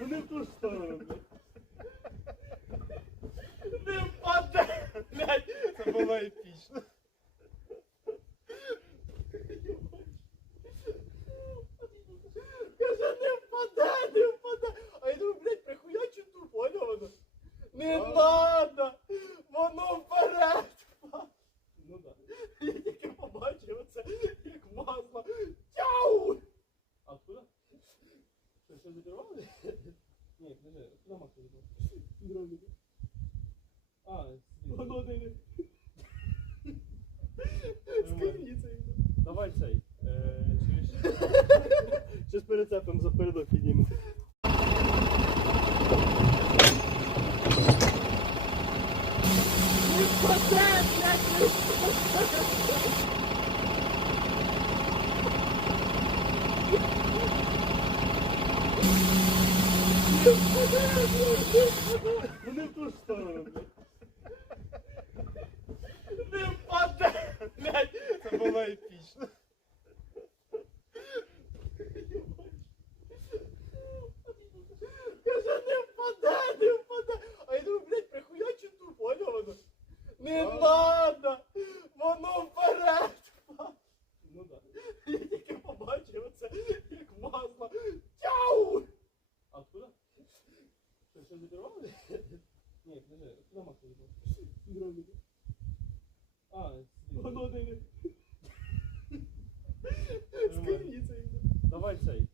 Вони в ту сторону. Не впаде! Блядь, це було епічно. Не А. надо! Воно вперед! Ну да. Я тільки побачив це, як масло. Тяу! А откуда? Что, все закрывали? Нет, подожди, откуда масло закрывали? А. Воно не... Скажи це. Давай цей. Е? Щас перецепом за передок піднімемо. Не впаде, блядь, не впаде. Не впаде, блядь, не впаде. Ну ту сторону. Не впаде, блядь, це було епічно. Каже, не впаде, не впаде. А я думаю, блядь, прихуячу ту, поняв воно? Не А. надо! Воно вперед! Ну да. Я тільки побачив це, як масло. Тяу! А откуда? Что, все закрывали? Нет, подожди, откуда масло закрывали? Дровники. А, слід. Воно не... Нормально. Скажи це. Давай цей.